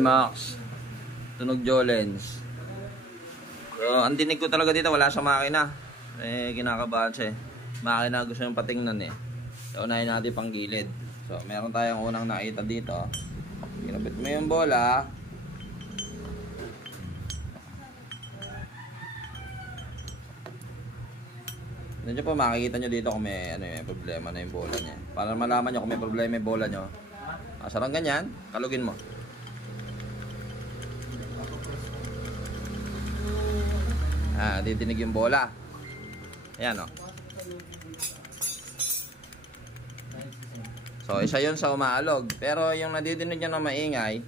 Max. Tunog Jolens. So, ang dinig ko talaga dito, wala sa makina. Kinakabahan siya eh. Makina gusto yung patingnan eh. So, unahin natin pang gilid. So, meron tayong unang nakita dito. Kinapit mo yung bola. Nandiyo po makikita nyo dito kung may, may problema na yung bola niya. Para malaman nyo kung may problema yung bola nyo. Sarang ganyan, kalugin mo. Didinig yung bola. Ayan o. So, isa yun sa umaalog. Pero yung nadidinig nyo na maingay,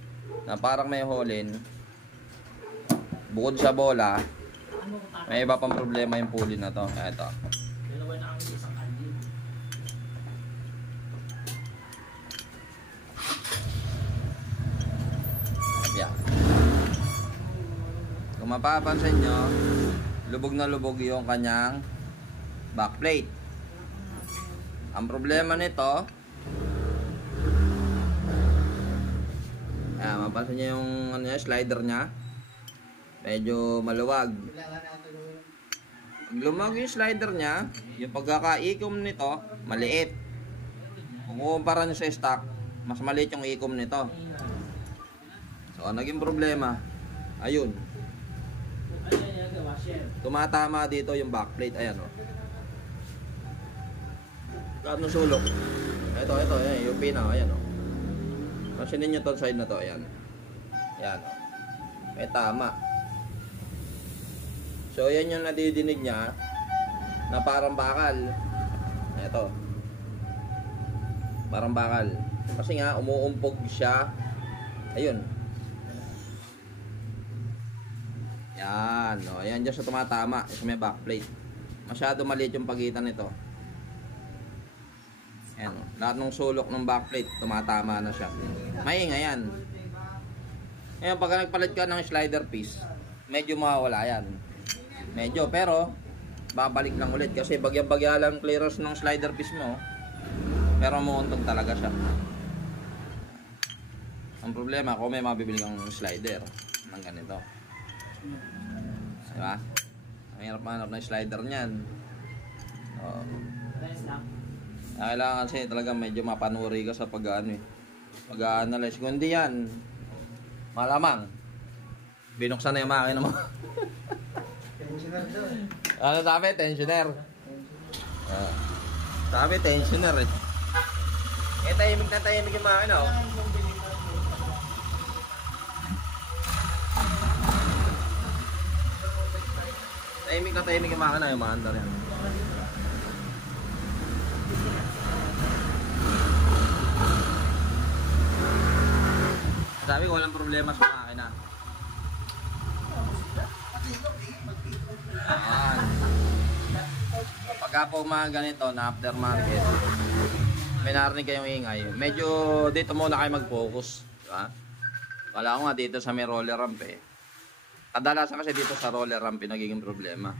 na parang may holin, bukod sa bola, may iba pang problema yung pulley na to. Ito. Yeah. Kung mapapansin nyo, lubog na lubog yung kanyang backplate. Ang problema nito, mapansin nyo yung slider nya, medyo maluwag. Pag lumag yung slider nya, yung pagkakaikom nito, maliit. Kung kumpara nyo sa stock, mas maliit yung ikom nito. So, naging problema, ayun. Tumatama dito yung backplate, ayan o. Anong sulok? Ito, ayan, yung pina, ayan o. Masinin nyo to side na to, ayan. Ayan o. May tama. So, yan yung nadidinig niya na parang bakal. Ito. Parang bakal. Kasi nga, umuumpog siya. Ayun. Yan. O, ayan dyan sa tumatama. Sa may backplate. Masyado maliit yung pagitan nito. Ayan o. Lahat ng sulok ng backplate, tumatama na siya. Maingay yan. Ngayon, pagka nagpalit ka ng slider piece, medyo mawawala yan. Medyo, pero babalik lang ulit kasi bagya-bagya lang clearance ng slider piece mo. Pero muuntog talaga siya. Ang problema, kung may mabibili kang slider ng ganito, diba? Ang hirap-hanap na slider niyan. Kailangan kasi talaga medyo mapanuri ka sa pag-analyze. Kung hindi yan, malamang binuksan na yung makina mo. Ano sabi? Tensioner. Sabi, tensioner eh. Tahimik na tahimik yung makina oh. Tahimik na tahimik yung makina, yung maandar yan. Sabi ko walang problema sa makina. Ayan. Pagka po mga ganito na aftermarket, may narinig kayong ingay, medyo dito muna kayo mag-focus, diba? Wala ko nga dito sa may roller ramp eh. Kadalasan kasi dito sa roller ramp nagiging problema.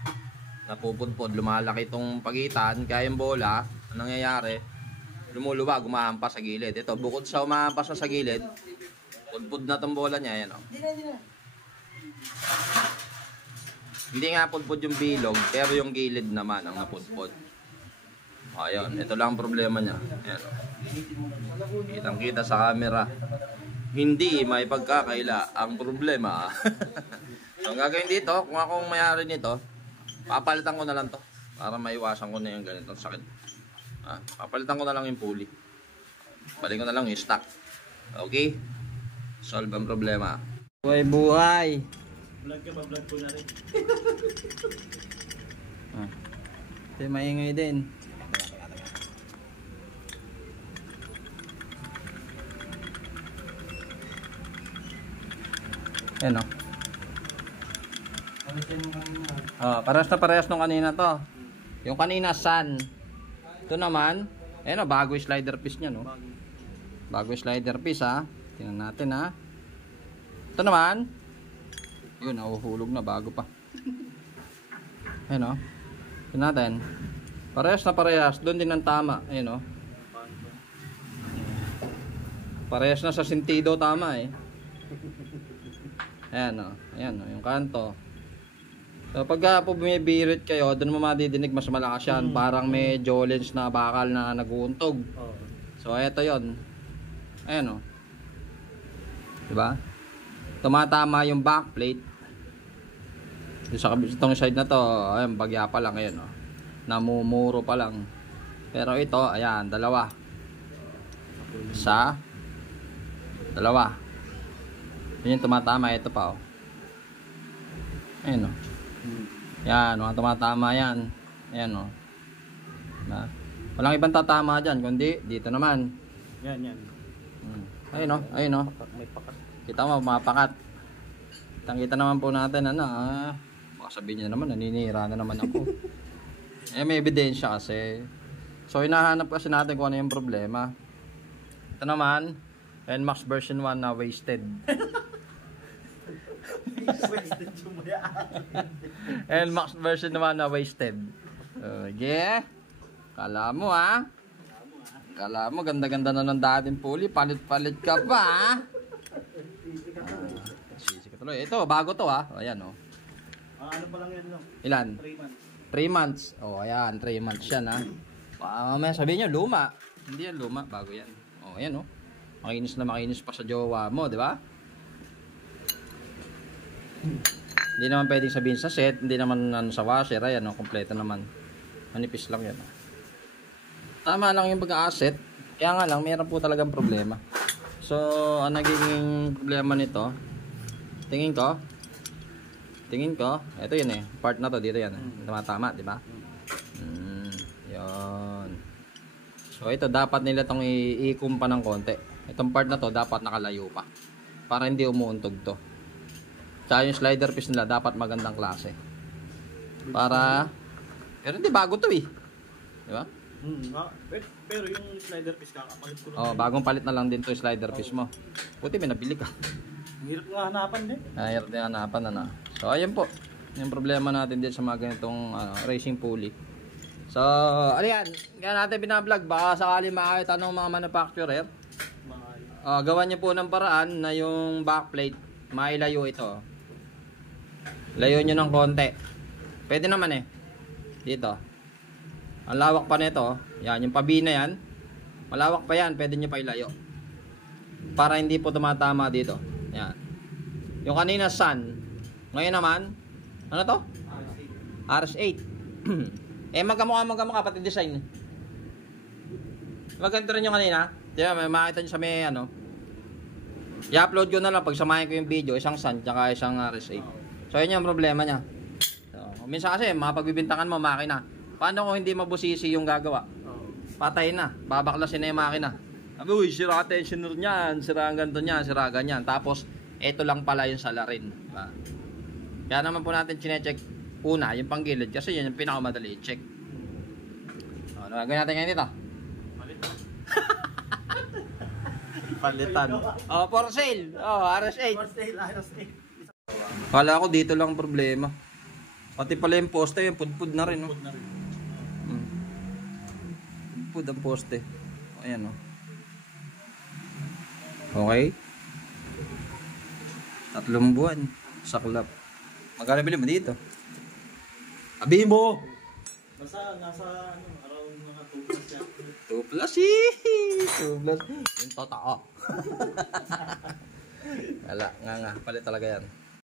Napupudpod, lumalaki itong pagitan, kaya yung bola, anong nangyayari? Lumuluwag, umahampas sa gilid. Ito, bukod sa umahampas sa gilid, pudpud na itong bola niya, yan o. Hindi nga pudpud yung bilog, pero yung gilid naman ang napudpud. Ayun, ito lang ang problema niya. Ayan. Kitang-kita sa camera. Hindi may pagkakaila ang problema. So, ang gagawin dito, kung akong mayari nito, papalitan ko na lang to para maiwasan ko na yung ganitong sakit. Papalitan ko na lang yung pulley. Balik ko na lang yung stock. Okay? Solve ang problema. Buhay! Vlog ka ba? Vlog ko na rin. Ito maingay din. Ayan o. Parehas na parehas nung kanina to. Yung kanina sun. Ito naman, ayan o, bago yung slider piece nya, no? Bago yung slider piece, ha. Tingnan natin, ha. Ito naman, yun, nahuhulog na, bago pa. Ayan o. Tingnan natin. Parehas na parehas, doon din ang tama. Ayan o. Parehas na sa sentido, tama eh. Ayan o. Ayan o, yung kanto. So pagka po bumibirit kayo, doon mo madidinig mas malakas yan. Parang may jolens na bakal na naguuntog. So eto yon. Ayan o. Diba? Tumatama yung backplate. Sa itong side na to, ayan, bagya pa lang. Ayan o. Namumuro pa lang. Pero ito, ayan, dalawa. Isa. Dalawa. Yun yung tumatama. Ito pa o. Ayan o. Yan, mga tumatama yan. Ayan o. Na? Walang ibang tatama dyan, kundi dito naman. Yan. Ayun o, ayun o. May pakat. Kita mo, mapakat. Kita naman po natin, ano, baka sabihin niya naman, naninira na naman ako. May ebidensya kasi. So, hinahanap kasi natin kung ano yung problema. Ito naman, NMAX version 1 na wasted. Wasted yung maya. NMAX version 1 na wasted. Okay. Kala mo ha. Kala mo ganda-ganda na ng dating pulley. Palit-palit ka pa ha. Sisi ka tuloy. Ito, bago to ha. Ayan o. Ano pa lang yan no? Ilan? 3 months. 3 months. O, ayan. 3 months yan ha. May sabihin nyo, luma. Hindi yan luma. Bago yan. O, ayan o. Makinis na makinis pa sa jowa mo, di ba? Hindi naman pwedeng sabihin sa set, hindi naman sa washer, ayan o, kompleto naman. Manipis lang yan. Tama lang yung pag-a-asset, kaya nga lang, mayroon po talagang problema. So, ang nagiging problema nito, tingin ko, ito yun eh, part na to, dito yan, tama, di ba? Yun. So, ito, dapat nila itong iikumpa ng konti. Itong part na to, dapat nakalayo pa. Para hindi umuuntog to. Tsaka yung slider piece nila dapat magandang klase. Para pero hindi bago to eh. Di ba? Pero yung slider piece kakapalit ko lang. Oh, bagong palit na lang din to yung slider piece mo. Buti may nabili ka. Ang hirap nga hanapan din. Hirap din hanapan na. So ayun po. Yung problema natin din sa mga ganitong racing pulley. So, ano yan? Kaya natin binablog. Baka sakali makakita ng mga manufacturer. Gawan niyo po ng paraan na yung backplate mailayo ito. Layo nyo ng konti. Pwede naman eh. Dito. Ang lawak pa nito. Yan, yung pabina yan. Malawak pa yan. Pwede nyo pa ilayo. Para hindi po tumatama dito. Yan. Yung kanina sun. Ngayon naman. Ano to? RS8. Magkamukha pati design. Maganda rin yung kanina. Diba, may makita nyo sa may ano. I-upload ko na lang pag samahin ko yung video. Isang sun, tsaka isang RS8. So, yun yung problema niya. So, minsan kasi, mapagbibintangan mo makina. Paano kung hindi mabusisi yung gagawa? Patay na. Babaklasin na yung makina. Uy, sira tensioner niyan. Sira ang ganito niyan. Sira ganyan. Tapos, ito lang pala yung salarin. Kaya naman po natin chinecheck una, yung panggilid. Kasi yun yung pinakamadali i-check. Ano gagawin natin ngayon dito? Palitan. Oh, for sale. Oh, RS8. For sale, RS8. Kala ko dito lang problema. Pati pala yung poste, yung pudpud na rin, no? Pudpud ang poste. Ayan, no? Okay. 3 buwan. Saklap. Magkano bili mo dito? Sabihin mo! Nasa around mga 2 plus yan. 2 plus eh! 2 plus. Yung totoo. Wala, nga. Palit talaga yan.